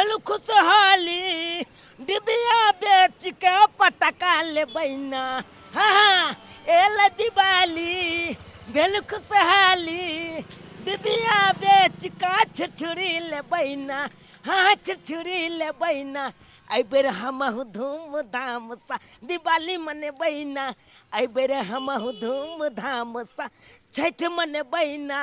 भेल खुशहाली डिबिया बेच के पटका ले बैना। हाँ एल दिवाली भेल खुशहाली डिबिया बेच के छुरछुरी ले बैना। हाँ छुरछुरी ले बैना। आई बेर हमहु धूमधाम सा दिवाली मनेबैना। आई बेर हमहु धूमधाम सा छठ मनेबैना।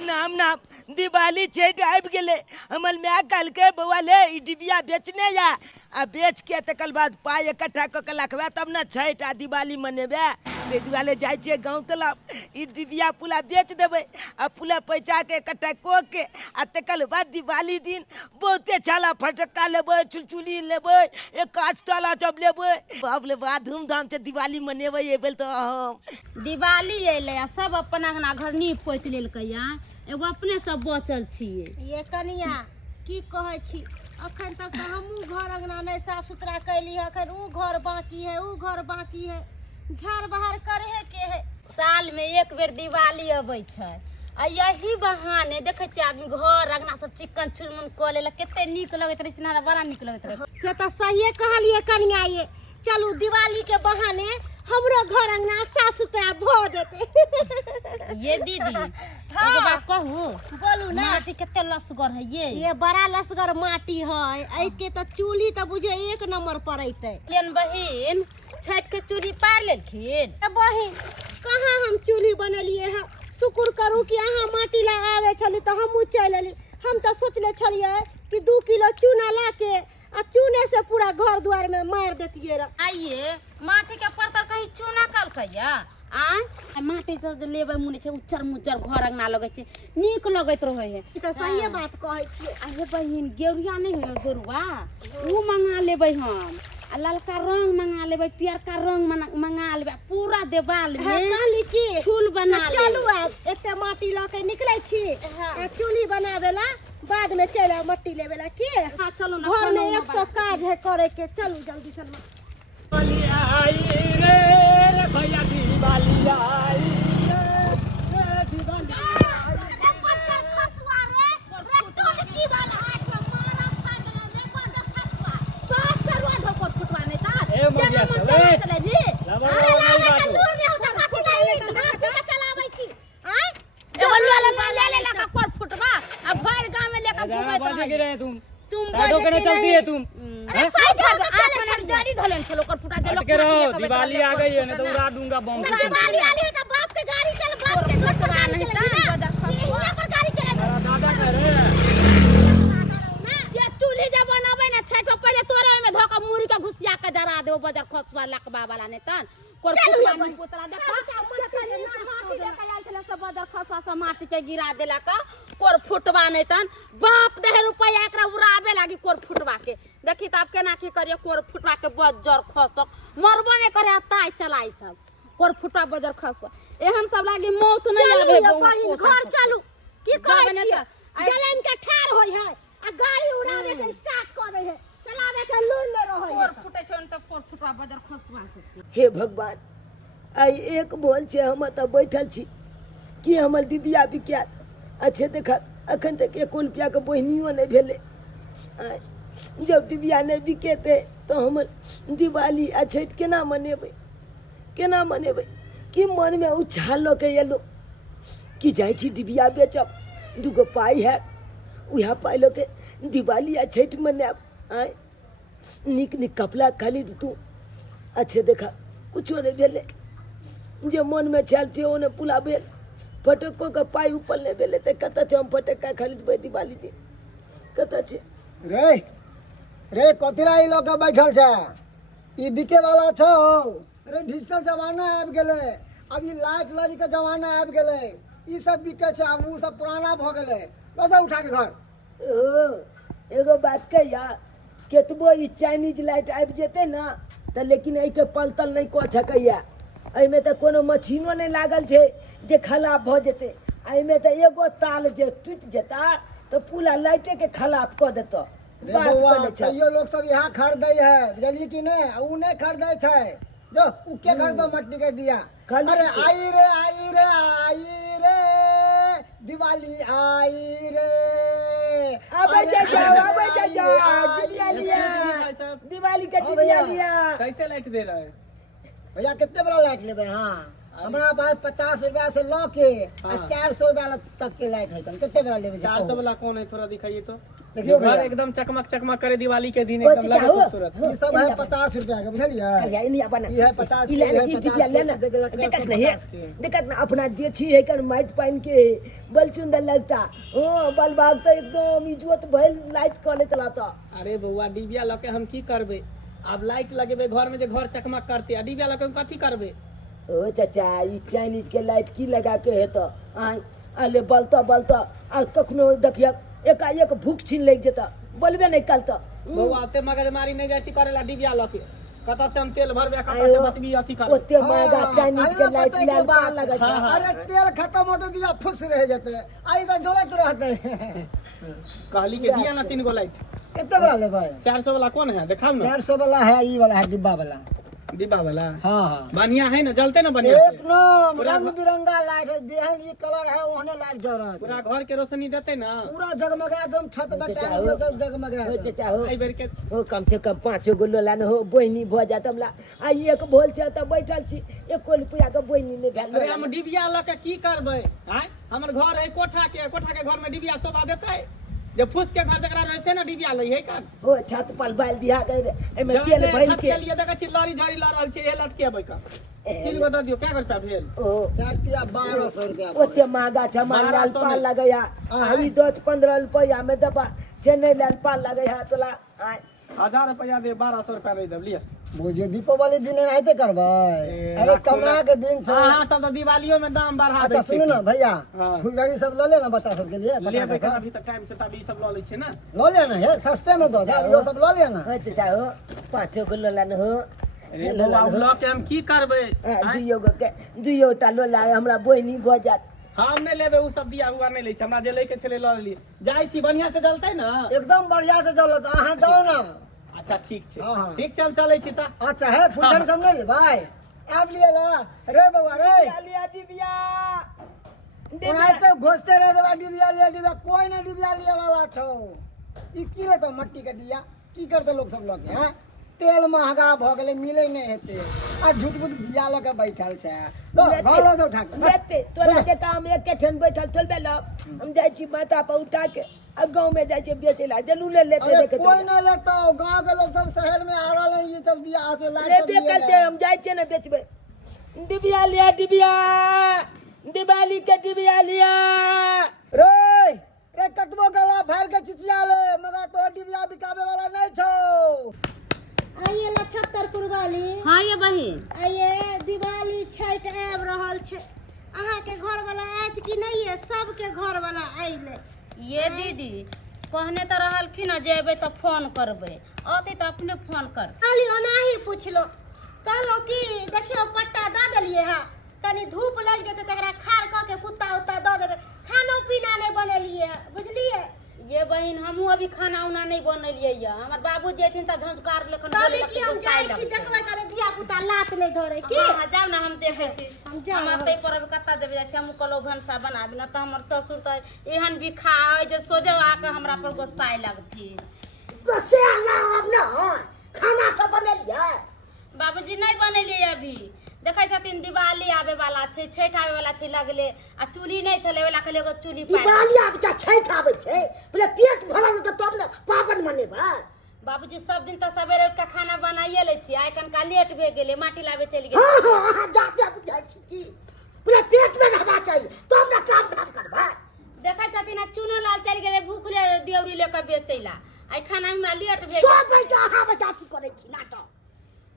नाम नाम दिवाली छठ आबि गेलै। हमर माय कहलकै बौआ ले ई डिबिया बेचने या आ बेच के तकर बाद पाइ इकट्ठा कऽ के रखबै तब ने छठ आ दिवाली मनेबै। ताहि दुआरे जाइ छियै गाँव तलब ई डिबिया पुला बेच देबै आ पुला पैसाके इकट्ठा कऽ के आ तकर बाद दिवाली दिन बहुते छाला फटक्का लेबै चुलचुली लेबै एक काच ताला सब लेबै। बाप रे बा धूमधाम से दिवाली मनेबै एहि बेर तऽ हम। दिवाली अयलै आ सब अपन अंगना घर नीप पोति लेलकै एगो अपने सब बचल छियै। ये कनिया की कहै छी अखन तक तो हमहू घर अंगना नहीं साफ सुथरा कैली है। अखन ऊ घर बाकी है ऊ घर बाकी है झाड़ बहार करे के है। साल में एक बेर दिवाली अबै छै आ यही बहाने देखे छियै आदमी घर अंगना सब चिक्कन चुनमुन कऽ लेलक केते नीक लगैत रहै छै। बड़ा नीक लगैत रहै से तो सहिए कहलिए कनिया। ये चलू दिवाली के बहाने हमरो घर अंगना साफ सुथरा भ जेते। ये दीदी एगो बात कहू बोलू ना। माटी केते लसगर है ये बड़ा लसगर माटी है। ऐ के तो चूल्ही तो बुझे एक नंबर पर अइते। लेन बहिन छठ के चूड़ी पार लेलखिन। बहिन कहाँ हम चूल्ही बनेलिए है। शुक्र करू कि अहाँ माटी ला आवे छली तो हमहू चल एली। हम तो सोचले छलिए कि 2 किलो चूना ला के आ चूने से पूरा घर द्वार में मार देतिए रह। आइए माटी के परतर कहीं चूना कलकैया आ माटी से लेबै मुने छै उच्चर मुच्चर घर अंगना लगै छै नीक लगैत रहै है। ई तो सही बात कहै छियै। अरे बहिन गेरुआ नहीं है गेरुआ ऊ मंगा लेबै हम आ ललका रंग मंगा लेबै पियरका रंग मंगा लेबै पूरा देवाल में कहली की फूल बना लेबै। चलू आब एते माटी ल के निकलै छी आ चूल्ही बनावेला बाद में चल मट्टी लेवेला की। हां चलू ना घर में 100 काज है करे के। चलू जल्दी चलू। दिवाली आई रे भैया दिवाली आई रे दिवाली चलती है तुम दिवाली आ गई है ना तो उड़ा दूंगा बम। दिवाली आ गई तो बाप के गाड़ी चल बाप के घर पर गाड़ी चलेगी ना पर गाड़ी चलेगी। दादा कह रहे हैं ये चूल्ही जब बनाबे ना छठ में पहले तोरे में धो के मुरी के घुसिया के जरा देबो बजर खसवा लकबा वाला ने तन कोर पुतला पुतला देखा माटी लेके आइल छले सब बजर खसवा सब माटी के गिरा देला का कोर फुटवा ने तन बाप दे रुपया एकरा उड़ाबे लागी कोर फुटवा के। देखी त आप केना की करिए कोर फुटवा के बजर खसक मरबो ने करे ताई चलाई सब कोर फुटवा बजर खसक एहन सब लागी मौत नहीं आवे। बहिन घर चलू की कहै छी जलन के ठार होय है आ गाड़ी उड़ावे के स्टार्ट कर दे है चलावे के लून ले रहै है। कोर फुटे छन त कोर फुटवा बजर खसवा के। हे भगवान आई एक बोल छे हम त बैठल छी कि हमर डिबिया बिकात अच्छे देखा अखन तक 1 रुपया के बहनियो नहीं भेले। जब डिबिया नहीं बिकेते तो हम दिवाली आ छठ केना मनेबै कि मन में उछाल लो के एलो कि जाइ छी डिबिया बेचब 2 गो पाई है उहा पाई लो के दिवाली आ छठ मनाब। आय निक निक कपड़ा खरीद तू अच्छे देखा कुछो नहीं भेले जे मन में छल छे ओने पुला भेल फटक्को के पाई ऊपर नहीं भेले त कत छे हम फटक्का खरीदबै दिवाली दिन कत छे रे रे कतिरा ई लोग बैठल छे ई बिके वाला छौ रे डिजिटल जमाना आबि गेलै अब ई लाइट लड़ी के जमाना आबि गेलै ई सब बिके छे अब उ सब पुराना भ गेलै ल जा उठा के घर। एगो बात कहिया केतबो ई चाइनीज लाइट आबि जेते ना त लेकिन एहि के पलतल नहीं क सकैया। एहिमे त कोनो मशीनो नहीं लागल छे जे खराब भ जेते। एहिमे त एगो तार जे टूट जेता तो पूरा लाइटे के खराब क देता। रे बउआ तैयो लोग सब यहाँ खरीदै है बुझलिए कि नहीं उ नहीं खरीदै छै जो उ के खरीदो मट्टी के दिया। अरे आई रे दिवाली आई रे अबे जा रे डिबिया लिया भाई साहब दिवाली का हाँ डिबिया भैया। लिया। कैसे लाइट दे रहा है? भैया कितने बड़ा लाइट लेबे? हाँ हमारा पास 50 रुपया से लो के हाँ। 400 रुपया तक के लाइट है। कितने बड़ा लेबे? 400 वाला कौन है थोड़ा दिखाइए तो। देखियो घर भैया। एकदम चकमक चकमक करे दिवाली के दिन ओ एकदम लगे चाचा, हो। खूबसूरत। ये सब है 50 रुपया के, बुझलिए? अरे ये नहीं अपना ये है 50 इला के, ये है ई 50 डिबिया लेना के, देख लटका देखत सब नहीं 50 के। देखत ना अपना देछी है कर माइट पहन के बल सुंदर लगता। ओ बल भाग तो एकदम इज्जत भइल लाइट कॉले चलाता। अरे बउआ डिबिया लके हम की करबे? अब लाइट लगेबे घर में जे घर चकमक करते आ डिबिया लके हम कथी करबे? ओ चाचा ई चाइनीज के लाइट की लगा के है तो आई अले बलता बलता आ कखनो देखिया एकाएक भूख छीन लग जता बोलबे नहीं कल तो। बउआ ओते मगजमारी नहीं जैसी करेला डिबिया लके। कता से हम तेल भरबे कता से बतबी अथी करबे। ओते महंगा चाइनीज के लाइट पता है लाल के बात? लगा हाँ, हाँ। अरे तेल खत्म होते दिया फुस रह जाते, आई तो जलत रहते। कहली के दिया ना 3 गो लाइट। कितने बड़ा ले भाई? 400 वाला कौन है दिखाओ ना। 400 वाला है, ई वाला है डिब्बा वाला। डिब्बा वाला हाँ हाँ बढ़िया है ना, जलते ना बढ़िया एक से। नम पूरा रंग बिरंगा लाइट है, जेहन ये कलर है ओहने लाइट जरत। पूरा घर के रोशनी देते ना। पूरा जगमगा एकदम छत पे चाचा टांग दियो तो जगमगा ओ चाचा हो आई बेर के हो कम से कम 5 गो लोलान हो बहिनी भ जात हमला आ एक भोल छै त बैठल छी एक कोल पुया के बहिनी ने भेल। अरे हम डिबिया लके की करबे? आय हमर घर है कोठा के घर में डिबिया शोभा देते? जे फूस के घर जकरा रहे से ना डिबिया लई है कर। हो छत पर बाल दिया के एमे तेल भर छत के के लिए देखे छी लड़ी झड़ी ला रहल छी ए लटकेबै का। 3 गो द दियो क्या रुपया भेल? ओ 1200 रुपया। ओते महंगा छ मान लाल 1200 पाल लगया ई 10-15 रुपया में दबा छे नहीं लाल पाल लगया तोला आय 1000 रुपया दे 1200 रुपया दे दब लिया। बुझियो दीपावली दिन रहते करबै। अरे कमा के दिन छै। हां सब तो दिवालियों में दाम बढ़ा अच्छा दे सुनो ना भैया, हाँ। फुलझड़ी सब लो ले ना बच्चा सब के लिए। ले पटाखा पैसा सब अभी तक टाइम से तभी सब लो ले छे ना। लो ले ना, है सस्ते में दो जा, यो सब लो ले ना। हो चाचा हो 5 गो लोलान हो अरे बउआ लो के हम की करबे? दुइयो गो के दुइयो टा लोला हमरा बहिनी भ जात। हम नहीं लेबे उ सब दिया हुआ नहीं ले छी, हमरा जे ले के छले ल लिए। जाई छी बढ़िया से जलते ना। एकदम बढ़िया से चलत, अहाँ जाओ ना। अच्छा ठीक छे हाँ, हाँ। ठीक छे हम चले छी त। अच्छा है फुलझड़ी सब नहीं ले भाई, आप लिए ना। रे बउआ रे, लिया डिबिया ओनाइते घोसते रहे देबा डिबिया लिए डिबिया, कोई ना डिबिया लिए वाला छौ। ई की ले तो मट्टी के दिया की करते लोग सब लोग हैं? तेल महंगा भ गेले, मिले नहीं हेते आ झूठ मूठ दिया लगे बैठल छै। लो घोलो दो उठा के लेते तोरा के काम एक के ठन बैठल चलबे ल हम जाय छी माथा पर उठा के अब गांव में जाय छी बेचे ला जलू ले लेते अरे देखे कोई ना लेता, गांव के लोग सब शहर में आ रहा है, ये सब दिया आते लाइट सब लेबे लिए करते ले। हम जाय छी ना बेचबे। डिबिया लिया डिबिया दिवाली के डिबिया लिया रे रे कतबो गला फाड़ के चिचिया ले, मगर तो डिबिया बिकावे वाला नहीं छौ। आइए 76 वाली। हाँ ये बहिन आइए दिवाली छठ आब रहल छै, अहाँ के घर वाला आयत कि नहीं है? सबके घर वाला आइले। ये दीदी कहने तो रहलखिन जेबे तो फोन करबे, अति तो अपने फोन कर। खाली ओनाही पूछलो, कहलो कि देखियो पट्टा दे देलिए है, तनी धूप लग जेते तकरा खाड़ क के कुत्ता उत्ता दे देबे, खानो पीना नहीं बनेलिए है, बुझलिए? ये बहिन हमहू अभी खाना उना नहीं बनलिए या हमर बाबू जेथिन त झंझकार लेखन कहली कि हम जाय छी देखबै करे धिया पुता लात नहीं धरे की। हां जाओ ना हम देखे छी। हम जा हम रहल तै करब कत्ता देबे जाय छी, हम कलो भनसा बनाबी ना त हमर ससुर त एहन भी खाए जे सोजे आके हमरा पर गुस्साए लगथि। से अब ना खाना सब बनेलिए बाबूजी नहीं बनेलिए अभी, देखे छथिन दिवाली आवे वाला छै, छठ आवे वाला छै लगले आ चूल्ही नहीं चले वाला के एगो चूल्ही पाइ। दिवाली आब जा छठ आबै छै पहिले पेट भरल त तब ने पावन मनेबा। बाबूजी सब दिन त सवेरे उठ के खाना बनाइए ले छी, आइ कनका लेट भे गेले माटी लाबे चलि गेल। हां हां अहाँ जाते बुझाइ छी की पहिले पेट में रहबा चाहिए तब ना काम धाम करबा। देखै छथिन आ चूनो लाल चलि गेले भूखले देवरी लेके बेचैला, आइ खाना हमरा लेट भे सब गेल। बैठ अहाँ बजा की करै छी नाटक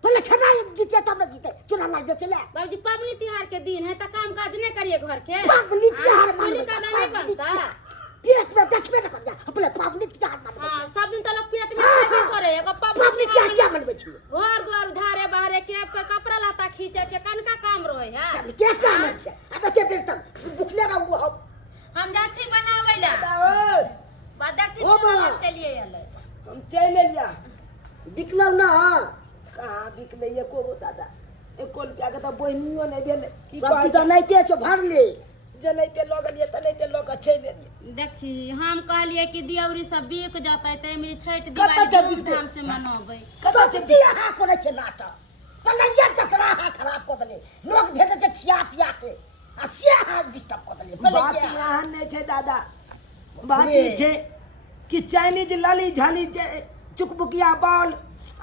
पहिले खाना दीते तब ना दीते चूना लाल बेचले। बाबूजी पबनी तिहार के दिन है त काम काज नहीं करिए घर के? पावनी त्योहार चूल्ही का नहीं बनता। पेट में देखबे न कर जा पहिले पावनी त्योहार मनबे। हां सब दिन त लोग पेट में खाबे करे, एगो पावनी क्या क्या मनबे छी घर द्वार धारे बाहरे के पर कपड़ा लता खींचे के कनका काम रहे है। क्या काम छै अब के बेर तक भूखले रहू हम जा छी बनावे ला बाद देखती ओ बाबा। चलिए आले हम चल लिया बिकलौ ना कहाँ बिकले एको गो दादा एको रुपया के त बहिनियो नहीं भेले सब चीज तो नहीं छो भर ले जनैते लगलिए तनैते लोग अच्छे देलिए। देखी हम कहलिए कि दियौरी सब बिक जतै त मेरी छठ कतऽ दिवाली से बिकतै? धूमधाम से मनाबै। कतऽ से सब यहाँ करे छे नाटक पलैया चकरा हाथ खराब कर देले लोग भेजे छे खिया पिया के आ से हाथ डिस्टर्ब कर देले बात पलैया यहाँ नहीं छे दादा, बात ई छे कि चाइनीज लली झली चुकबुकिया बॉल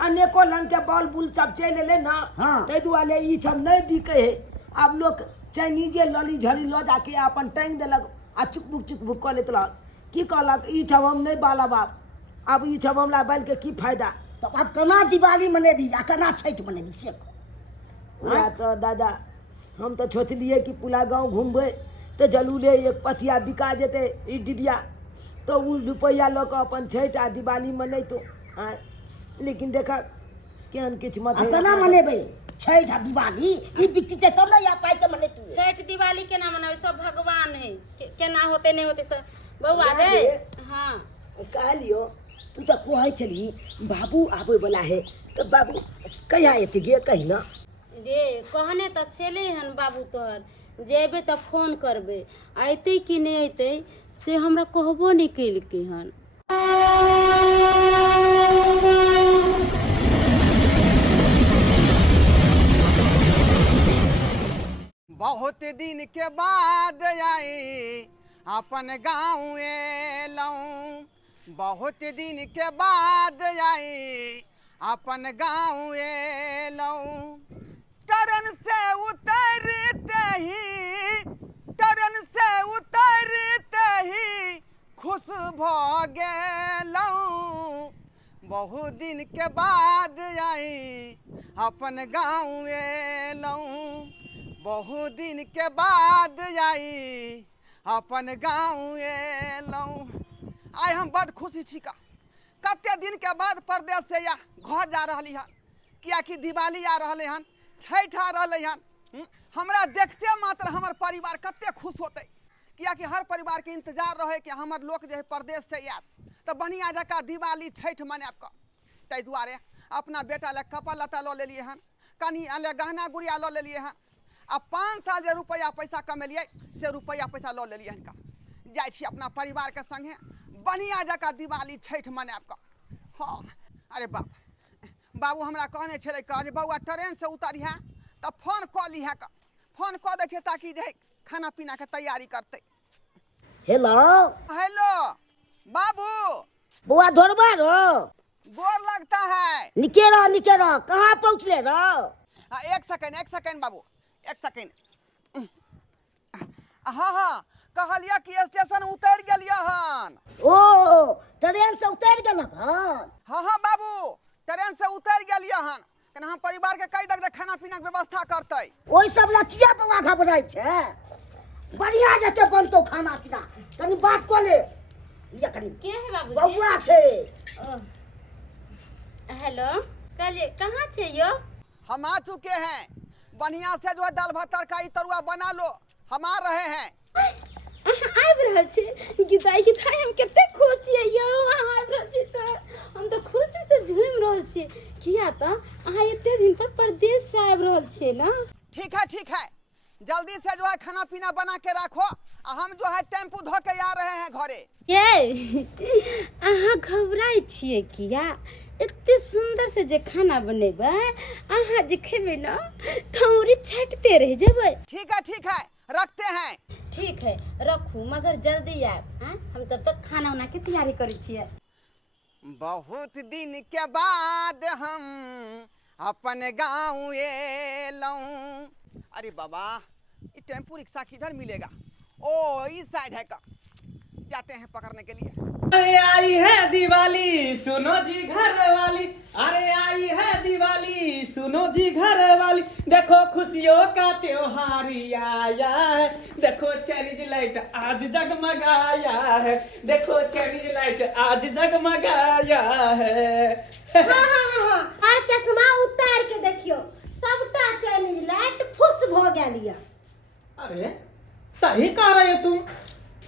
अनेको रंग के बॉल बुल सब चल एले ना, हाँ। ताहि दुआरे ई सब नहीं बिके है। आब लोग चाइनीजे लली झली लो जाके अपन टांग देलक आ चुकबुक कर लेत रहल। की कहलक ई सब हम नहीं बाला बाप, अब ई सब हमरा बैल के की फायदा। तो अब कना दिवाली मनेबी आ कना छठ मनेबी से या तो दादा हम तो सोचलिए कि पूरा गांव घूमबे तो जलूले एक पथिया बिका जेते ई डिबिया तो उ रुपया लोग अपन छठ आ दिवाली मनैतो। लेकिन देखा केहन किछ मत आ कना मनेबे छठ आ दिवाली ई बिकते तब ना या पाई के मनेती छठ दिवाली केना मनाबै सब भगवान है केना होते नहीं होते सब बउआ रे। हाँ कहलियो तू तो कहै छली बाबू आबै वाला है तो बाबू कहिया एते गे कहि ना रे कहने तो छेले हन बाबू तोहर जेबे तो फोन करबे अइते कि नहीं अइते से हमरा कहबो नहीं केलके हन। बहुत दिन के बाद आई अपन गाँव एलऊं, बहुत दिन के बाद आई अपन गाँव एलऊं। ट्रेन से उतरते ही खुश भ गेलऊं। बहुत दिन के बाद आई अपन गाँव एलऊं, बहुत दिन के बाद आई अपन गाँव एलऊं। आइ हम बड़ खुशी छी का कते दिन के बाद परदेश से या घर जा रही हन, कियाकि दिवाली आ रहे हन, छठ आ रहे हन। हमरा देखते मात्र हमर परिवार कते खुश होते, कियाकि हर परिवार के इंतजार रहे कि हमर लोग जे है परदेश से आयत तो बढ़िया जका दिवाली छठ मनाब का। ताहि दुआरे अपना बेटा ले कपड़ा लत्ता लो लेलिए हन, कनी ले गहना गुड़िया लो लेलिए हन, आ 5 साल जे रुपया पैसा कमेलिए से रुपया पैसा लो लेलिए हन का। जाइ छी अपना परिवार के संगे बढ़िया जका दिवाली छठ मनाब का। हाँ अरे बाबू हमरा कहने छले जे बउआ ट्रेन से उतरिहा तो फोन कऽ लिहा का, फोन कऽ दै छै ताकि जे खाना पीना के तैयारी करते। हेलो हेलो बाबू, बुआ ढोरबा रो गोर लगता है। निके रहो कहाँ पहुँचले रो? एक सेकंड बाबू, एक सेकंड। हाँ कहलिया कि स्टेशन उतर गेलिया हन। ओ ट्रेन से उतर गेलक हन? हाँ बाबू ट्रेन से उतर गेलिया हन, केना हम परिवार के कई दग खाना पीना के व्यवस्था करते। ओइ सब लचिया बउआ घबराई छे, बढ़िया जते बनतो खाना पीना, कनी बात को ले ये कनी के है बाबू बउआ छे। हेलो कहलिए कहाँ छे यो? हम आ चुके हैं, बढ़िया से जो है दाल भात तरकारी तरुआ बना लो, हम आ रहे हैं। आबि रहल छी गीताई हम कते खुश छियै यो, अहाँ आबि रहल छी तऽ हम तऽ खुशी से झूमि रहल छी। किया तऽ अहाँ एते दिन पर परदेश से आबि रहल छियै ना। ठीक है जल्दी से जो है खाना पीना बना के रखो, हम जो है टेम्पू धो के आ रहे हैं घरे। ये अहाँ घबराई छियै किया? एते सुंदर से जे खाना बनेबै अहाँ जे खेबै ना थौरी छटते रह जेबै। ठीक है रखते हैं। ठीक है रखू मगर जल्दी आब, हम तब तक खाना उना के तैयारी करै छियै। बहुत दिन के बाद हम अपन गाँव एलऊं। अरे बाबा ये टेम्पू रिक्शा किधर मिलेगा? ओ इस साइड है का, जाते हैं पकड़ने के लिए। अरे आई है दिवाली सुनो जी घर वाली, अरे आई है दिवाली सुनो जी घर वाली, देखो खुशियों का त्योहार आया है, देखो चाइनीज लाइट आज जगमगाया है, देखो चाइनीज लाइट आज जगमगाया है। हाँ और चश्मा उतार के देखियो सबटा चाइनीज लाइट फुस भ गेलिया। अरे सही कह रहे हो तुम,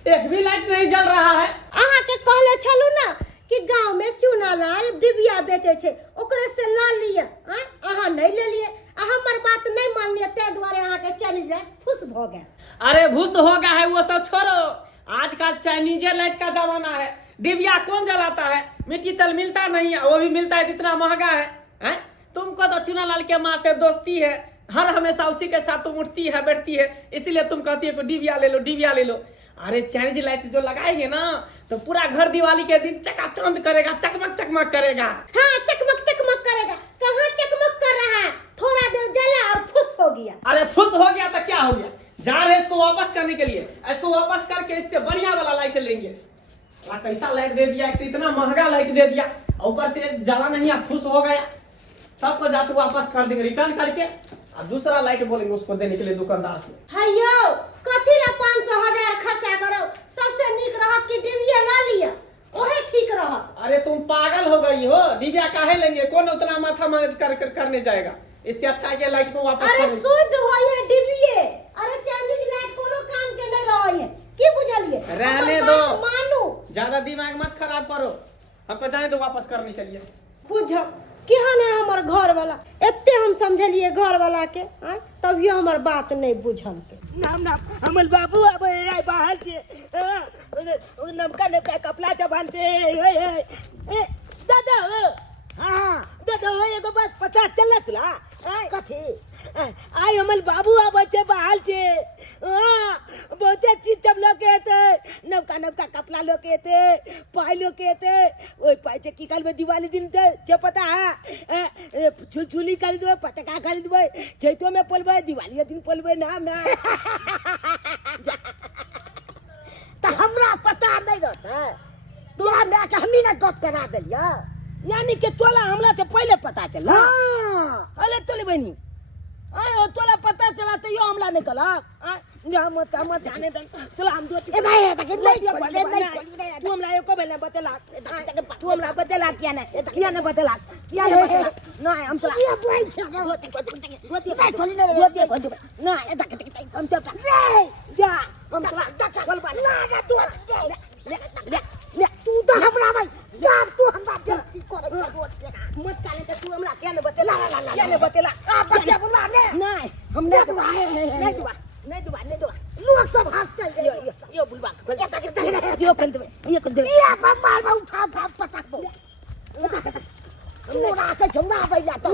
एक भी लाइट नहीं जल रहा है। अहाँ के कहले छलू ना कि गांव में चूना लाल डिबिया बेचे छे, ओकरे से ला लिए, अहाँ नहीं ले लिए, हमर बात नहीं मान लिए, ते दुआरे अहाँ के चाइनीज लाइट फुस भ गेल। अरे भूस होगा है जमाना है, डिबिया कौन जलाता है? मिट्टी तेल मिलता नहीं है, वो भी मिलता है इतना महंगा है, हैं? तुमको तो चुनालाल के माँ से दोस्ती है, हर हमेशा उसी के साथ तुम उठती है बैठती है, इसीलिए तुम कहती है डिबिया ले लो, डिबिया ले लो। अरे चाइनीज लाइट जो लगाएंगे ना तो पूरा घर दिवाली के दिन चकाचौंध करेगा, चकमक चकमक करेगा। हाँ, चकमक चकमक करेगा। कहाँ चकमक कर रहा है? थोड़ा देर जला और फुस हो गया। अरे फुस हो गया तो क्या हो गया? जा रहे इसको वापस करने के लिए, इसको वापस करके इससे बढ़िया वाला लाइट लेंगे। कैसा लाइट दे दिया, इतना महंगा लाइट दे दिया, ऊपर से जला नहीं है, खुश हो गया। सबको जाते वापस कर देंगे रिटर्न करके, और दूसरा लाइट बोलेंगे उसको देने के लिए दुकानदार को। हयो कथी ला 500,000 खर्चा करो? सबसे नीक रहत कि डिबिया ला लिया, ओहे ठीक रहत। अरे तुम पागल हो गई हो, डिबिया काहे लेंगे? कौन उतना माथा मांग करने जाएगा? इससे अच्छा है कि लाइट को वापस अरे करें। शुद्ध होइए डिबिये। अरे चाइनीज लाइट कोनो काम के नहीं रही है, की बुझलिए? रहने अपन दो। बात मानू, ज्यादा दिमाग मत खराब करो, हमको जाने दो वापस करने के लिए। बुझ केहन है हमर घर वाला? एते हम समझलिए घर वाला के, तभियो हमर बात नहीं बुझल के। नाम नाम हमल बाबू अब बाहर से नमका नमका कपड़ा चबान से दादा हाँ दादा हो एगो बात पता चला तुला? कथी? आई हमल बाबू अब से बाहर से बहुते चीज सब लोग कहते, नमका नमका कपड़ा लोग कहते, पाई लोग कहते। ओए पाई से की कल में दिवाली दिन थे पता है छुलछुली खरीद दो, पटका खरीद दो, चैतो में पलबे, दिवाली दिन पलबे, नाम ना तो हमरा पता नहीं रहता, तोरा मैं के हमी ना गप करा देलिया। यानी कि तोला हमला से पहले पता चला? हाँ। अरे तोले बहनी आए तोला पता चला तो यो हमला निकला जा मत जाने दे। चलो हम दो ए भाई नहीं तू हमरा एको बेले बतेला, तू हमरा बतेला क्या ने बतेला नहीं हम चला ये बोल छे होते नहीं खोली नहीं गोती नहीं हम चलता जा हम चला चल बा लागा तू ले तू तो हमरा भाई सब तू हमरा बेइज्जती करे छे। मत काले तो तू हमरा क्या ने बतेला आ बच्चा बोला ने नहीं हम नहीं दुआ लोग सब हंसते हैं। यो बुलबा यो कंद ये बम्बार में उठा पटक दो तू राके झंगा बैला तो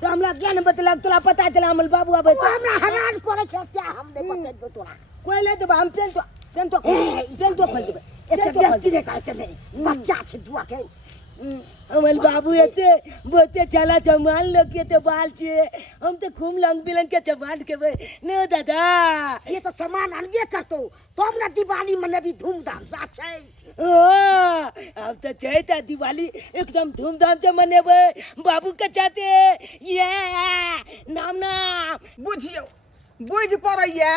तो हमरा क्या ने बतेला? तोला पता चला हमल बाबू अब तू हमरा हैरान करे छे क्या हमने बता दो तोरा कोई ले तो हम पेन तो खोल देबे एते बेइज्जती रे करते नहीं बच्चा छे दुआ के हमल बाबू एते बोते चला जमान लोग के तो बाल छे, हम तो खूब लंग बिलंग के जमान के न दादा ये तो सामान अनबे करतो तब ना दिवाली मने भी धूमधाम से छै। अब तो चैता दिवाली एकदम धूमधाम से मनेबे, बाबू के चाहते ये नाम बुझियो बुझ पड़ैया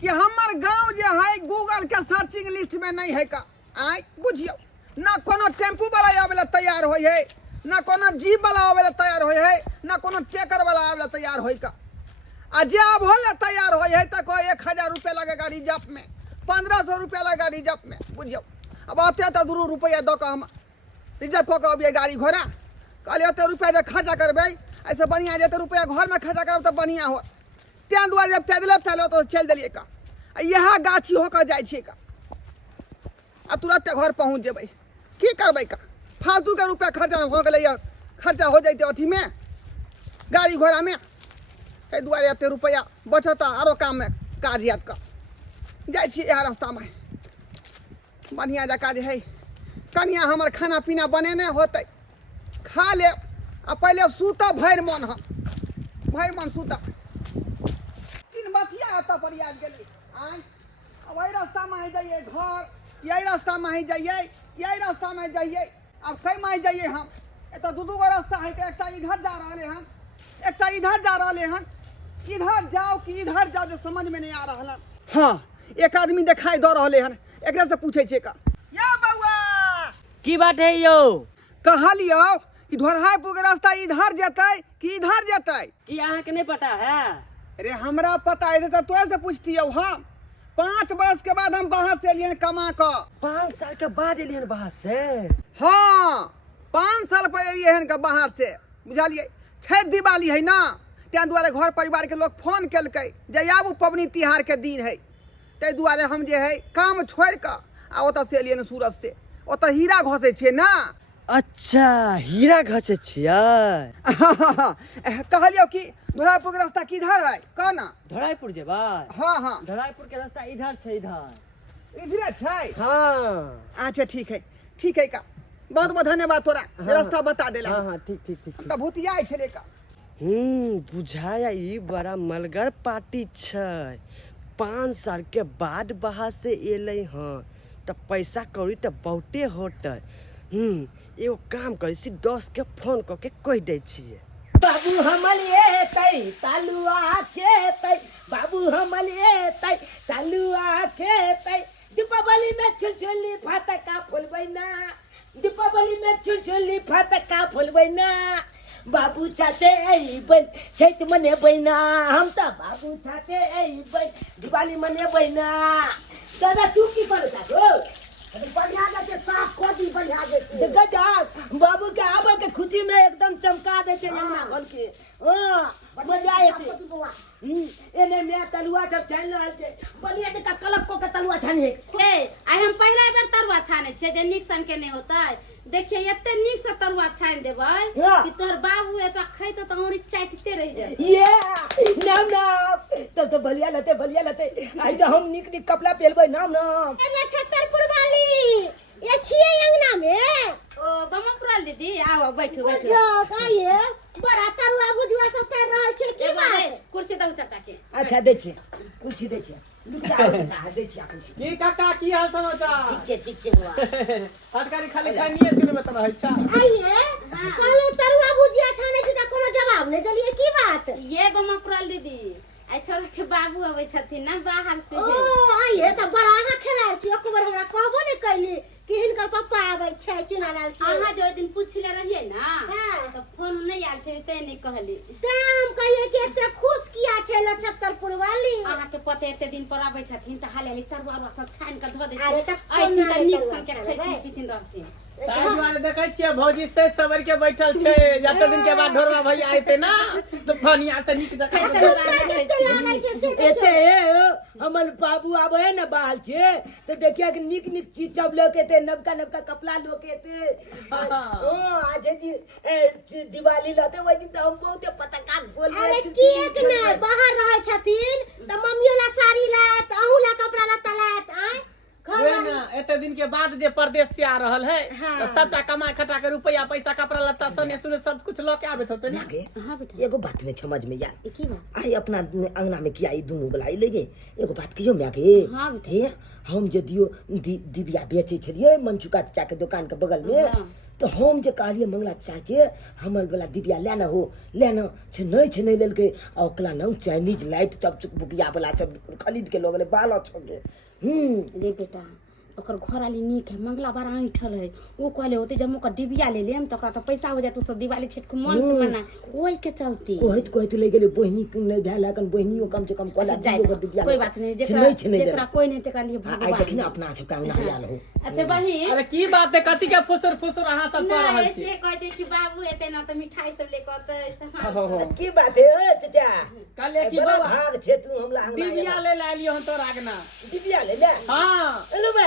कि हमर गांव जे है गूगल के सर्चिंग लिस्ट में नहीं है का। आय बुझियो ना कोनो टेम्पू वाला आवेला तैयार होय है, ना कोनो जीप वाला आवेला तैयार होय है, ना कोनो ट्रैकर वाला आवेला तैयार होय का। आ जे अब होले तैयार होय है त कोई 1000 रुपया लगेगा रिजर्व में, 1500 रुपया लगेगा रिजर्व में। बुझियो अब आते तो 2 रुपया दो का हम रिजर्व को अबिए गाड़ी घोड़ा कहलिए तो रुपया जे खर्चा करबे ऐसे बढ़िया जे तो रुपया घर में खर्चा करब तो बढ़िया हो। त्या दुआरे जब पैदले चलो तो चल दिलिए का यहाँ गाछी होकर जाए छे का आ तुरंत घर पहुँच जेबै। की करबै का फालतू के रुपया खर्चा हो गए, खर्चा हो जाते अथी में गाड़ी घोड़ा में, ताहि दुआरे एते रुपया बचता आरो काम में काज याद का जाए छी। यह रास्ता में बढ़िया जका जे है कनिया हमर खाना पीना बनेने होते खा ले आ पहले सूता भरि मन सूता बतिया आता पर याद गेली। आय अब वही रास्ता में जाइए घर, यही रास्ता में जाइए, यही रास्ता में जाइए। अब कई में जाइए हम तो 2 रास्ता है, एक इधर जा रहे हैं, एक इधर जा रहे हैं। इधर जाओ कि इधर जाओ जो समझ में नहीं आ रहा। हाँ एक आदमी दिखाई दे रहे हैं, एक से पूछे छे का या बउआ की बात है यो? कहलियो कि ढोरहापुर के रास्ता इधर जेतै कि इधर जेतै? कि अहाँ के नहीं पता है? अरे हमरा पता है तो तोरा से पूछती हो। हम 5 वर्ष के बाद हम बाहर से एलियन कमा कर। 5 साल के बाद एलियन बाहर से? हाँ 5 साल पर एलिए हन का बाहर से, बुझलिए। छठ दिवाली है ना, त्या दुआरे घर परिवार के लोग फोन कलकै जे आबू पबनी तिहार के दिन है, ताहि दुआरे हम जे है काम छोड़ कर आ ओतऽ से एलियै सूरत से ओतऽ हीरा घसे छियै ना अच्छा हीरा घसे छियै कहलियो कि धोरापुर के रास्ता किधर है कह ना धराईपुर जेबै हाँ हाँ धराईपुर के रास्ता इधर छै इधर इधरे छै हाँ अच्छा ठीक है का बहुत बहुत धन्यवाद तोरा रास्ता बता देला हाँ हाँ ठीक ठीक ठीक तब भूतिया छले का बुझाया ई बड़ा मलगर पार्टी छै 5 साल के बाद बाहर से एलै हँ त पैसा कौड़ी त बहुते होतै एगो काम करै छी 10 के फोन क के कह दै छियै बाबू हमल एतै तलुआ खेतै बाबू हमल एतै तलुआ खेतै दीपावली में छुलछुली फटका फुलबै ना दीपावली में छुलछुली फटका फुलबै ना बाबू छाते अइबै छैठ मनेबै ना हम त बाबू छाते अइबै दिवाली मनेबै ना दादा तू की करता हो बढ़िया के साफ को दी बढ़िया के गजब बाबू के आबे के खुशी में एकदम चमका दे छै अंगना घर के हां मजा आए एने में तलुआ सब छान रहल छै बढ़िया जका कलक को के तलुआ छाने ए आइ हम पहिला बेर तरुआ छाने छै जे नीक सन के नहीं होतै देखिए एते नीक से तरुआ छान देबै कि तोहर बाबू एतबा खैत त औरी चाटते रह जाय ये नाम नाम तो बलिया लते आई तो हम नीक नीक कपड़ा पहनबै नाम नाम अरे छतरपुर वाली ये छिए अंगना में ओ बमपुरल दीदी आओ बैठो बैठो बुझो काये बड़ा तरुआ बुझुआ सब तर रहल छै की बात कुर्सी दऊ चाचा के अच्छा दै छियै कुर्सी दै छियै दै छियै कुर्सी की काका की हाल समाचार ठीक छै बुआ हटकारी खाली खानिए चुने में त रहै छै आइए कहलो तरुआ बुझिया छाने छी त कोनो जवाब नहीं देलिए की बात ये बमपुरल दीदी आई छोरा के बाबू आबै छथिन ना बाहर से ओ आइए त बड़ा अहाँ खेलार छी एको बार हमरा कहबो नहीं कैली कि हिनकर पप्पा आबै छै चुनालाल के अहाँ जो दिन पूछले रहिए ना हां तो फोन नहीं आल छै तै नहीं कहली हम कहिए कि एते खुश किया छै छतरपुर वाली अहाँ के पते एते दिन पर आबै छथिन त हाले तरुआ सब छान के ध दै अरे छै त आई कोना त नीक तरुआ सन के छानबै? खैती पीथिन रहथिन ताई दुआरे देखै छियै भौजी से सबर के बैठल छै जते दिन के बाद ढोरवा भैया आइते ना तो फनिया से निक जका कैसे लगा एते लागै छै से एते हमर बाबू आबे है ना बाहर से तो देखिए कि निक निक चीज सब लोग एते नवका कपड़ा लोग एते ओ आज दिवाली लाते वही दिन तो हम बहुत पटाखा बोल अरे किएक नै बाहर रहै छथिन त मम्मी ला साड़ी लात अहू ला कपड़ा लत्ता लात आय वे ना एते दिन के बाद जे परदेश से आ रहल है हाँ। तो सबटा कमा खटा के रुपया पैसा कपड़ा लत्ता सने सुने सब कुछ ल के आबे होते ना हां बेटा एगो बात में समझ में यार ई की बात आई अपना अंगना में किया ई दुनू गला ई लगे एगो बात कहियो मैं के हाँ बेटा। हे हम जे दियो दिबिया बेचे छलिए मनचुका चाचा के दुकान के बगल में हाँ। तो हम जे कहलिए मंगला चाचे हमर वाला दिबिया लेना छै नहीं लेलके ओकला नाम चाइनीज लाइट सब चुक बुकिया वाला सब खरीद के लोग ले बाल छोके रे बेटा ओकर घर वाली नीक है मंगला बार ऐठल है वो कहले होते जब ओकर डिबिया ले लेम त ओकरा त पैसा हो जाए तो सब दिवाली छठ के मन से बना ओई के चलते कहत ले गेले बहिनी नहीं भेल हकन बहिनियो कम से कम कोला दिबिया कोई बात नहीं जेकरा कोई नहीं तेकरा लिए आई भगवान देखिन अपना सब का अंगना आयल हो अच्छा बहिन अरे की बात है कथी के फुसुर अहाँ सब कर ना रहल ऐसे छी कहै छै कि बाबू एते ना त मिठाई सब ले कहते की बात है ओ चाचा कहले कि बड़ा बाबा भाग छे तू हमला अंगना दिबिया ले लालियो हम तोरा आगना दिबिया ले ले हां हेलो बे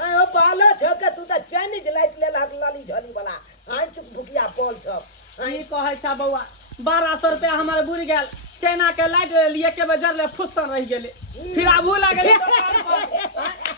ओ बाला छक तू त चाइनीज लाइट ले लाली झोली वाला आइ चुक बुकिया पॉल सब ई कहै छ बौआ 1200 रुपया हमारे बुड़ गेल चाइना के लाइट लिए के बजर ले फुसन रह गेले फिर आबू लागले दुकान पर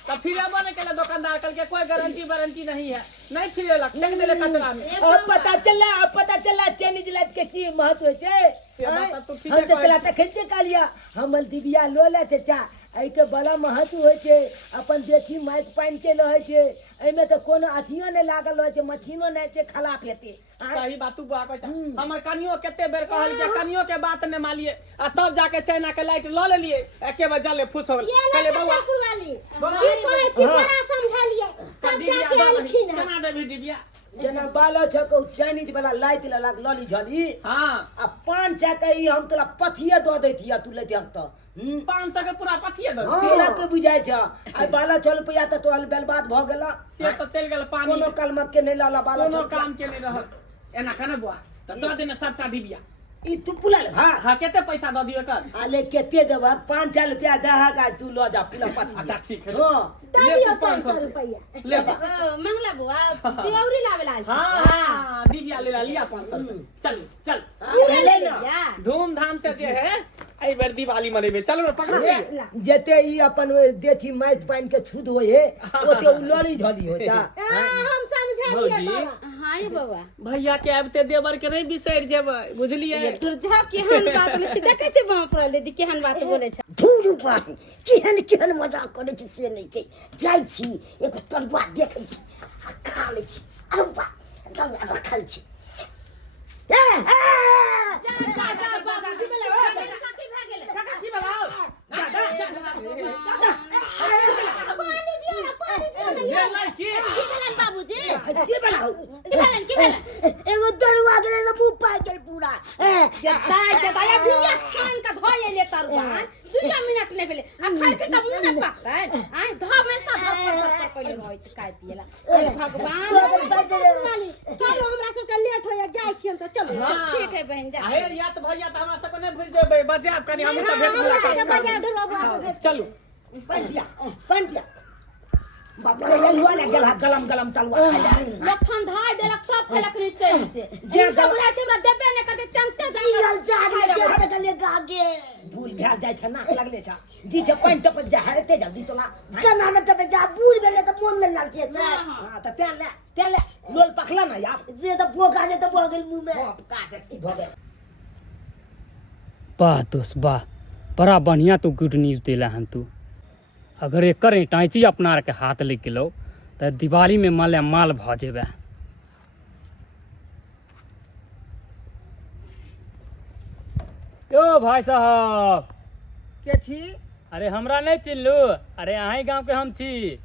त फिर बने के दुकानदार कल के कोई गारंटी नहीं है नहीं फिर लग देख देले कचरा में अब पता चला चाइनीज लाइट के की महत्व छै से बात तो ठीक हम है त कला त खैते कालिया हमर दिबिया लोला चाचा आई के बड़ा महत्व होय छै अपन देसी माइक पाइन के रहै छै एमे त कोनो अथियो नै लागल रहै छै मछिनो नै छै खराब हेते सही बात तू बुआ कहै हमर कनियो केते बेर कहल के कनियो के बात ने मालिए आ तब जाके चाइना के लाइट ल लेलिए एके बार जले फुस हो गेल कहले बौआ वाली की कहै छी बड़ा समझलिए तब जाके अलखिन केना देबी डिबिया जना बालो छको चाइनीज वाला लाइट लगा लली झली हां आ 500 के ई हम तोरा पथिए द दैतिया तू ले देख त 500 के पूरा पथिए दे तेरा के बुझाय छ आ बाला चल पिया त तोल बर्बाद भ गेला से तो चल गेल पानी कोनो कलमक के नहीं लाला बाला कोनो काम के नहीं रहल एना कने बुआ त दो दिन सबटा डिबिया ई तू पुला ले हाँ हाँ केते पैसा दऽ दियो कर आले केते देब 500 रुपया दहा तू लो जा पुला पत अच्छा ठीक है हां ले तू 500 रुपया ले बा मंगला बुआ देवरी लावेला आज हाँ दिव्या ले लिया 500 चल चल ले ना धूमधाम से जे है आई बार दिवाली मनेबे चलो रे पकड़ ले जते ई अपन देठी माइट पानी के छुद होय है ओते उ लड़ी झली होता हम समझलिए भौजी तोरा हां ये बउआ भैया के आबते देवर के नहीं बिसर जेबै बुझलिए तोर जा केहन बात ले छी देखे छी बाप रे दी केहन बात बोले छ धूर पाही केहन मजाक करे छी से नहीं के जाई छी एक तरुआ देखै छी आ खा ले छी अरे बा एकदम अब खाई छी जा बाबू जी की भाग गेले काका की बलाओ पानी दियो ना पानी दियो ना ये लाई की भेलन बाबूजी की बनाऊ की भेलन एगो तरुआ के ले मुंह पाई गेल पूरा जता या दुनिया छान का धोय ले तरुआन 2 मिनट ले भेले आ खाइ के त मुंह न पाकन आय ध में सा धप कइले रहै छै काय पियला अरे भगवान चलो हमरा सब के लेट होया जाय छी हम तो चलो ठीक है बहन जा अरे या त भैया त हमरा सब को नहीं भूल जेबै बजाब कनी हम सब भेट मुलाकात कर चलू पानी पिया बाप रे ये लुआ लग गेल गलम गलम तलवा खाय लोग ठंडाई देलक सब खेलक नीचे से जे जे बुला छै हमरा देबे ने कते चमचे चल जा रे के ले गागे भूल भेल जाय छ नाक लगले छ जी छ पानी टपक जा हेते जल्दी तोला केना न टपक जा बूढ़ भेले त मोन ले लाल छै हां त तेल ले लोल पखला ना यार जे त बोगा जे त बोगल मुंह में काट की भगे वाह दोस्त वाह बड़ा बढ़िया तू गुड न्यूज दिला हन तू अगर एक टाँची अपना के हाथ लग गलो तो दिवाली में माले माल भ जेबे यो भाई साहब के छी अरे हमरा नहीं चिल्लू अरे अहीं गांव के हम छी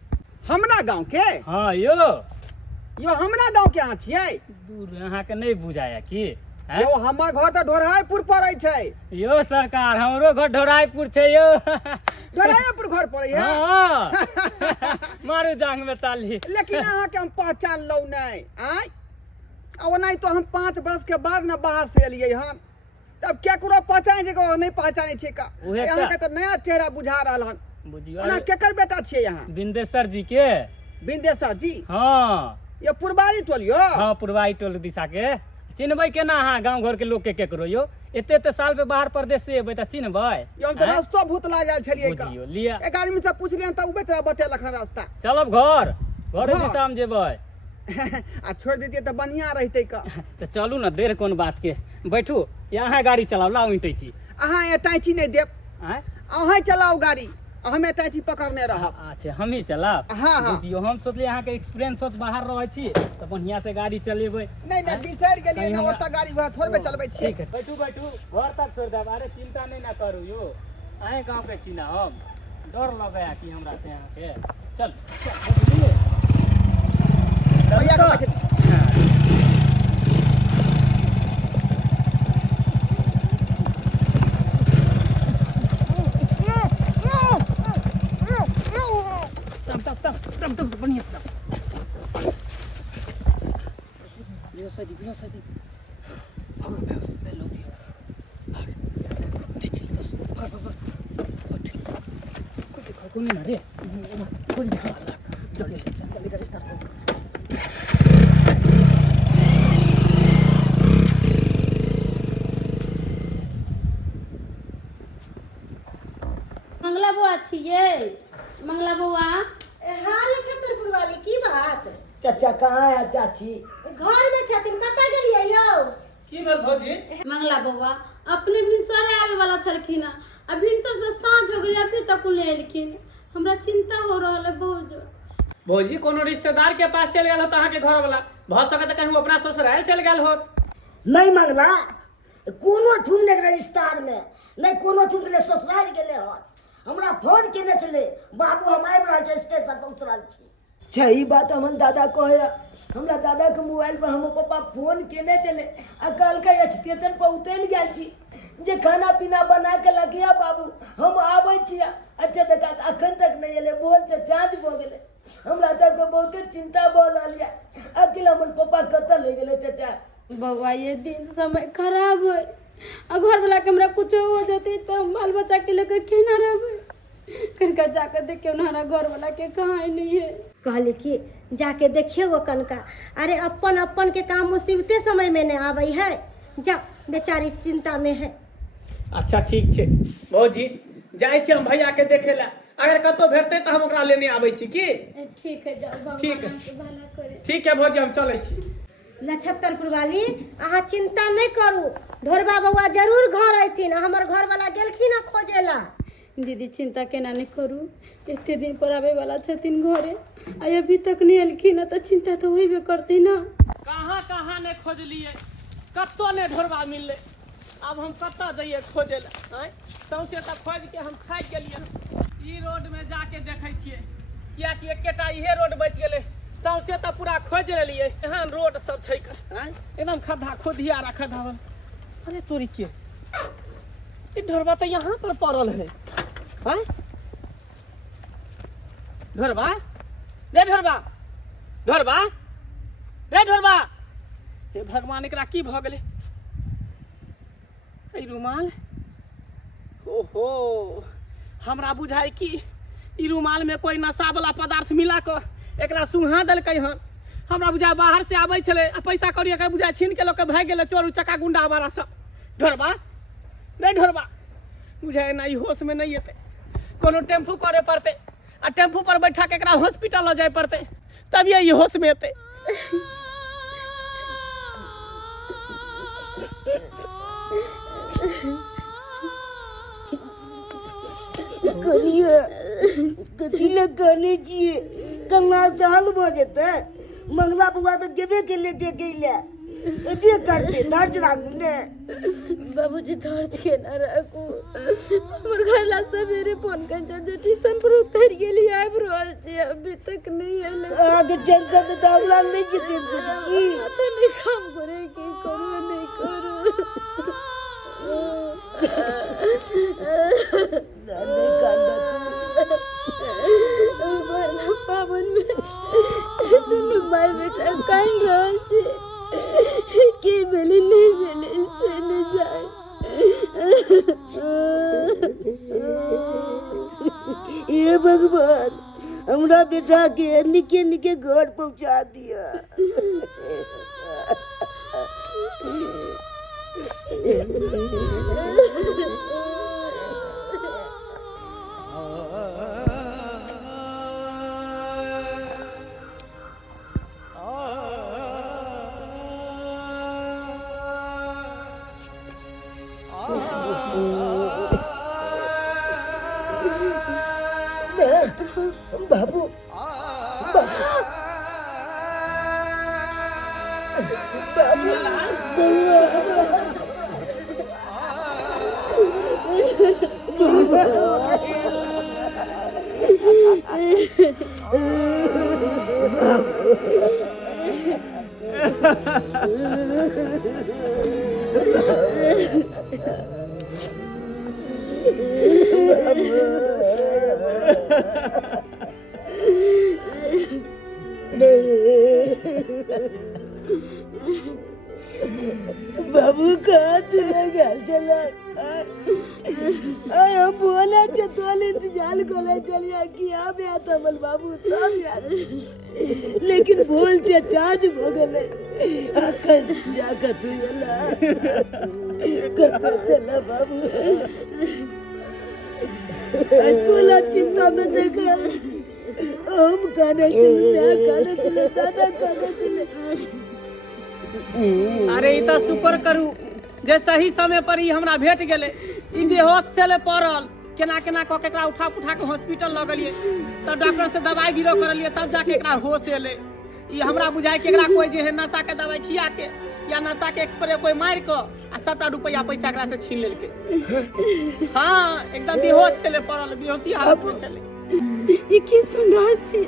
हमरा गांव के हाँ यो हमरा गांव के अहाँ छियै दूर अहाँ के नहीं बुझाया की हैं? यो हमर घर त ढोरहाइपुर पड़ै छै यो सरकार हमरो घर ढोराईपुर छै यो ढोरहाइपुर घर पड़ै है हाँ मारू जांग में ताली लेकिन अहाँ के हम पहचान लौ नहीं आय अब नहीं तो हम 5 वर्ष के बाद ना बाहर से एलियै हन तब केकरो पहचान जे को नहीं पहचानै छै का उहे त- अहाँ के त नया चेहरा बुझा रहल हन बुझियो ओना केकर बेटा छियै यहाँ बिंदेश्वर जी के बिंदेश्वर जी हाँ ये पुरबारी टोलियो हाँ पुरवाई टोल दिशा के चिन्हबै केना अहाँ गांव घर के लोग के केकरो यो एते साल पे बाहर प्रदेश से एबै त चिन्हबै यो हम त रास्ता भूत लागल छलियै का बुझियो लिया एक आदमी से पूछलियन त उबे तरह बतेलक हन रास्ता चलब घर घर घर। दिशा में जेबै आ छोड़ देतियै त बढ़िया रहतै का तो चलू ना देर कोन बात के बैठू यहाँ गाड़ी चलाओ लाओ ईंटे छी अहाँ ये टाइची नहीं देब आँय? अहाँ चलाओ गाड़ी हमें टाइची पकड़ने रहब अच्छा हम ही चलाब हाँ, हाँ। बुझियो हम सोचलिए अहाँ के एक्सपीरियंस होत बाहर रहै छी तो बढ़िया से गाड़ी चलेबै नहीं नहीं बिसर गेलियै ना कहीं ओतऽ गाड़ी घोड़ा थोड़बे चलबै छियै ठीक है बैठू घर तक छोड़ देब अरे चिंता नहीं ना करू यो अहें गाँव के छी ना हम डर लगे कि हमरा से अहाँ के चल बुझलिए भैया के बैठे तम बढ़िया से बेहोश भागो बेहोश लो भाग दे चल तो भाग को देखो को नहीं रे कोई देखो जल्दी गाड़ी स्टार्ट कर मंगला बुआ छियै मंगला बुआ हाल छतरपुर वाली की बात चाचा कहाँ है चाची घर में छथिन कतऽ गेलियै यौ की भेल भौजी मंगला बुआ अपने भिनसरे आवे वाला छलखिन आ भिनसर से साँझ हो गेलै अभी तक नहीं एलखिन हमरा चिंता हो रहल है बहुत जोर भौजी कोनो रिश्तेदार के पास चल गेल हो अहाँ के घर वाला भ सकत कहीं वो अपना ससुराल चल गेल होत नहीं मंगला कोनो ठुम नहीं रिश्तेदार में नहीं कोनो ठुम के ससुराल गेले हो हमरा फोन केने चले बाबू हम आबि रहल छै स्टेशन पर उतरल छी सही बात हमन दादा कहे हमरा दादा के मोबाइल पर हमर पापा फोन केने चले आ कहल के स्टेशन पर उतर गेल छी जे खाना पीना बना के लगिया बाबू हम आबै छी अच्छा देखा अखन तक नहीं एले बोल से चार्ज भ गेले हमरा सब के बहुत चिंता भ रहल है अकेला हमर पापा कतऽ ले गेले चाचा बउआ ये दिन समय खराब है आ घर वाला के हमरा कुछ हो जाते तो हम बाल बच्चा के लेकर केना रहबे। कनका जाकर देखियो ना घर वाला के कहाँ नहीं है। कहले कि जाके देखियो वो कनका। अरे अपन अपन के काम मुसीबते समय में नहीं आवे है। जा बेचारी चिंता में है। अच्छा ठीक छे भौजी, जाए छी हम भैया के देखे ला, अगर कतो भेटते तो हम ओकरा लेने आबै छी की। ठीक है, जाओ भगवान ठीक है। आपके भला करे। ठीक है भौजी, हम चलै छी। नक्षत्रपुर वाली अहाँ चिंता नहीं करू, ढोरबा बउआ जरूर घर अयथिन। हमर घर वाला गेलखिन खोजेला। दीदी चिंता केना नहीं करू, एते दिन पर आवे वाला छथिन घरे, आ अभी तक नहीं एलखिन तो चिंता तो होइबे करती ना। कहाँ कहाँ ने खोज लिए, कतो ने ढोरबा मिलले, अब हम कत्ता जाइए खोजे ला। सौंसे तक खोज के हम खाइ गेलिए। ई रोड में जाके देखे छिए, कियाकि एकेटा इहे रोड बच गेले, सौंसे तक पूरा खोज लेलिए। एहन रोड सब छै एकदम खद्धा खोदिया रा खद्धा। अरे तोरी के ई ढोरबा तो यहाँ पर पड़ल है। ढोरबा रे, ढोरबा ढोरबा रे, ढोरबा। हे भगवान, एकरा की भ गेलै? ई रुमाल, ओहो, हमरा बुझाइ कि ई रुमाल में कोई नशा वाला पदार्थ मिला कर एकरा सुंघा देलकै हन। हमरा बुझाइ बाहर से आबै छलै आ पैसा कौड़ी एकरा बुझाइ छीन के लोक भागि गेलै, चोर उचक्का गुंडा वाला सब। ढोरबा रे, ढोरबा, बुझाइ ना ई होश में नहीं एतै। कोनो टेम्पू करे पड़तै, आ टेम्पू पर बैठा के एकरा हॉस्पिटल ल जाए पड़तै, तभिए ई होश में एतै। कथी कहने छिए, कल्ला साल भ जेतै। मंगला बुआ तो गेबे के लेके गईले, एबे करते धर्ज राखू ने। बाबूजी धर्ज के ना रखू, हमर घर ला सवेरे फोन कर जे ट्यूशन पर उतर गेली, आब रहल छी, अभी तक नहीं आइले। आगे टेंशन में दावला नहीं छी, टेंशन की माथा नहीं काम करे, की करू नहीं करू। नाने कांदा तू बरना पावन में दुनू भाई बेटा कान रहल छी, के भेले नहीं भेले से न जाए। हे भगवान, हमरा बेटा के निके निके घर पहुंचा दिया। बाबू, बाबू कहाँ तुला घर चला? हम बोला चतवाल इंतजार कोला चलिया कि अब आता मल बाबू तब यार, लेकिन बोल से चार्ज हो गले। आकर जाकर तू चला, कतो चला बाबू। तोला चिंता में देखा, हम खाने चले दादा खाने चले। अरे ई त शुक्र करू जे सही समय पर ही हमरा भेट गेले। ई बेहोश से पड़ल, केना केना क के एकरा उठा के हॉस्पिटल ल गेलिए, तब डॉक्टर से दवाई गिरो करलिए, तब जाके एकरा होश एले। ई हमरा बुझाइ कि एकरा कोई जे है नशा के दवाई खिया के या नशा के एक्सप्रे कोई मार के आ सबटा रुपया पैसा एकरा से छीन लेलके। हाँ, एकदम बेहोश छले पड़ल, बेहोशी हालत में छले। ई की सुन रहल छी,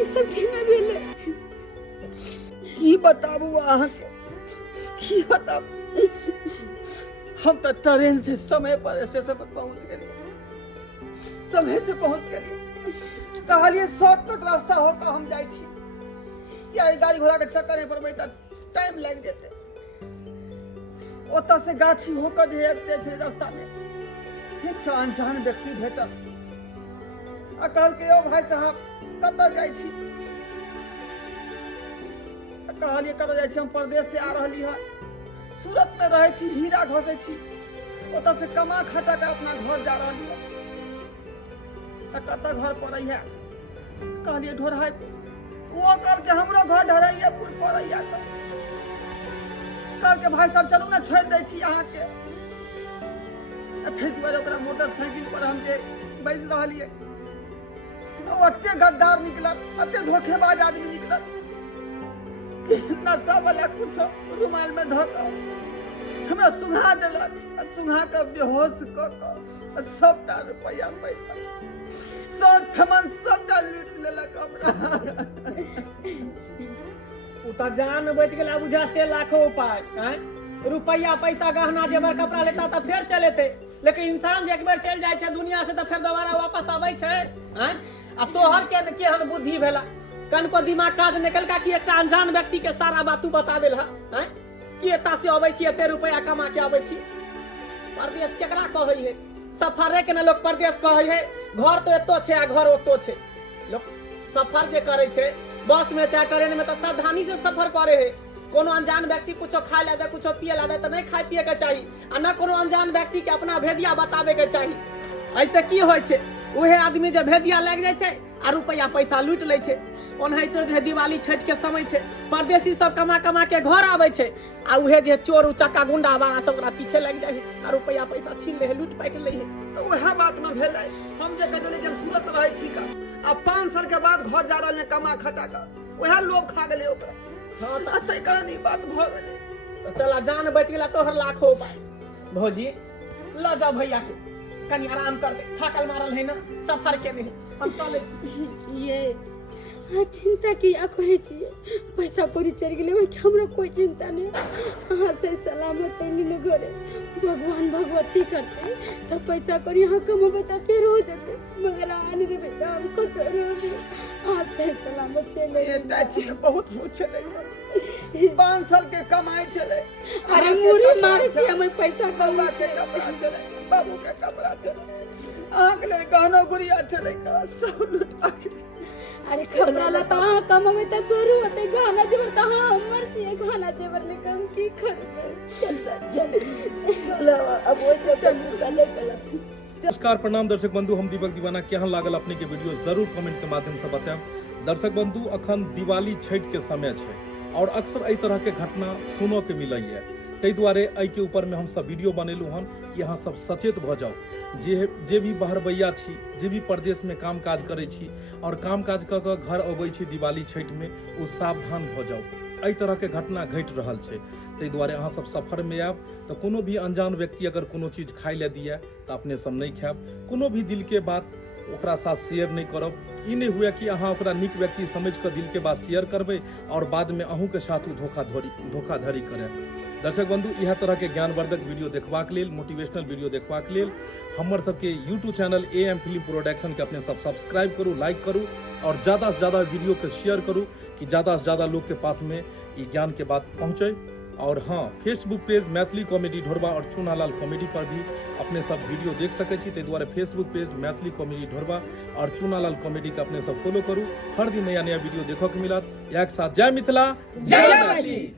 ई सब केना भेले? की बताबू अहाँ के, की बताबू? हम तो ट्रेन से समय पर स्टेशन पर पहुंच गए, समय से पहुंच गए। कहलिए शॉर्टकट रास्ता होकर हम जाए छी, या गाड़ी घोड़ा के चक्कर पर टाइम लग जेते। ओतऽ से गाछी होकर जे अबिते छै रास्ता में एकटा अनजान व्यक्ति भेटल आ कहलकै यौ भाई साहब कतऽ जाइ छी? कहलिए कतऽ जाइ छी? हम परदेश से आ रहली है, सूरत में रहे छी, हीरा घसे छी, ओतऽ से कमा खटा के अपना घर जा रहली है। कतऽ घर पड़ैया? कहलिए ढोरहाई। वो कहलकै हमरो घर ढरैयापुर पड़ैया। कहलकै भाई साहब चलू ना छोड़ दै छी अहाँके। ताहि दुआरे ओकरा मोटरसाइकिल पर हम जे बैस रहलिए, ओते गद्दार निकलल, ओते धोखेबाज आदमी निकलल, नशा वाला कुछ रुमाल में धऽ कऽ हमरा सुंघा देलक, सुंघा के बेहोश कऽ कऽ सबटा रुपया पैसा सर सामान सबटा लूट लेलक हमरा। उता जान बच गेला बुझा से लाखों पाय हैं? रुपया पैसा गहना जेवर कपड़ा लेता तो फिर चलेते, लेकिन इंसान जे एक बार चल जाए छे दुनिया से तो फिर दोबारा वापस आवे छे हैं? अब तोहर केहन बुद्धि भेला? कन को दिमाग काज निकल का कि एक अनजान व्यक्ति के सारा बात तू बता देल हैं? कि एता से आवे छी, एते रुपया कमा के आवे छी। परदेश केकरा कहै है? सफरे के न लोग परदेश कहै है। घर तो एतो छे आ घर ओतो छे। लोग सफर जे करे छे बस में चाहे ट्रेन में तो सावधानी से सफर करे है। कोनो अनजान व्यक्ति कुछ खाए ला दे, कुछ पिए ला दे तो नहीं खाए पिए के चाहिए, आ न कोनो अनजान व्यक्ति के अपना भेदिया बतावे के चाहिए। ऐसे की होय छे? उहे आदमी जे भेदिया लग जाय छे आ रुपया पैसा लूट ले छे। ओनाहितो जे दिवाली छठ के समय छे, परदेसी सब कमा कमा के घर आवे छे आ उहे जे चोर उचक्का गुंडा बारा सब ओकरा पीछे लग जाय आ रुपया पैसा छीन ले, लूट पाट ले। तो वह बात न भेलै। हम जे कहले जे सूरत रहे छी का, अब 5 साल के बाद घर जा रहल कमा खटा का, वह लोग खा गेले ओकरा। हां त तै कारण ई बात भ गेलै। तो चला जान बच गेला तोहर लाखों पाय। भौजी ल जाओ भैया के कनी आराम कर दे, थाकल मारल है ना, सफर के नहीं। हम चले छी। ये चिंता किया करे छिए? पैसा कौड़ी चल गेले ओइ के हमरा कोई चिंता नहीं। अहाँ से सलामत ऐली ने घरे, भगवान भगवती करते तो पैसा कौड़ी यहाँ कमाबे तो फिर हो जाते, मगर आन रे बेटा हम कत रोबे। अहाँ से सलामत चले ये टाची बहुत कुछ चले। 5 साल के कमाई चले। अरे मुरी मारे छी हमर पैसा बाबा के कपड़ा चले, बाबू के कपड़ा चले, आंख ले गहनो गुड़िया चले का सब लुटा के। अरे कपड़ा ला तो हाँ कमावे तो थोड़ी होते, गहना जेवर तो हाँ हमर से गहना जेवर लेके हम की करबे? चलो अब वो तो चले चला। नमस्कार प्रणाम दर्शक बंधु, हम दीपक दीवाना। केहन लागल अपने के वीडियो जरूर कमेंट के माध्यम से बताएं। दर्शक बंधु अखन दिवाली छठ के समय है और अक्सर एहि तरह के घटना सुनो के मिलै है। ताहि दुआरे एहि के ऊपर में हम सब वीडियो बनेलू हन कि अहाँ सब सचेत भ जाओ। जे भी बहरबैया छी, जे भी परदेश में काम काज करे छी और काम काज क के घर अबै छी दिवाली छठ में, ओ सावधान भ जाओ। एहि तरह के घटना घट रहल छै। ताहि दुआरे अहाँ सब सफर में आयब तो कोनो भी अनजान व्यक्ति अगर कोनो चीज खाई ले दिए तो अपने सब नहीं खायब। कोनो भी दिल के बात ओकरा साथ शेयर नहीं करब। ई नहीं हुए कि अहाँ ओकरा नीक व्यक्ति समझ कर दिल के बात शेयर करबे और बाद में अहूँ के साथ धोखाधड़ी करे। दर्शक बंधु यह तरह के ज्ञानवर्धक वीडियो देखबाक लेल, मोटिवेशनल वीडियो देखबाक लेल हमर सबके YouTube channel AM film production के अपने सब सब्सक्राइब करू, लाइक करू और ज़्यादा से ज़्यादा वीडियो के शेयर करू कि ज़्यादा से ज़्यादा लोग के पास में ये ज्ञान के बात पहुँचे। और हाँ, फेसबुक पेज मैथिली कॉमेडी ढोरबा और चूनालाल कॉमेडी पर भी अपने सब वीडियो देख सके छी। ताहि दुआरे फेसबुक पेज मैथिली कॉमेडी ढोरबा और चूनालाल कॉमेडी के अपने सब फॉलो करू। हर दिन नया नया वीडियो देखो के मिलत। एक साथ जय मिथिला, जय मैथिली।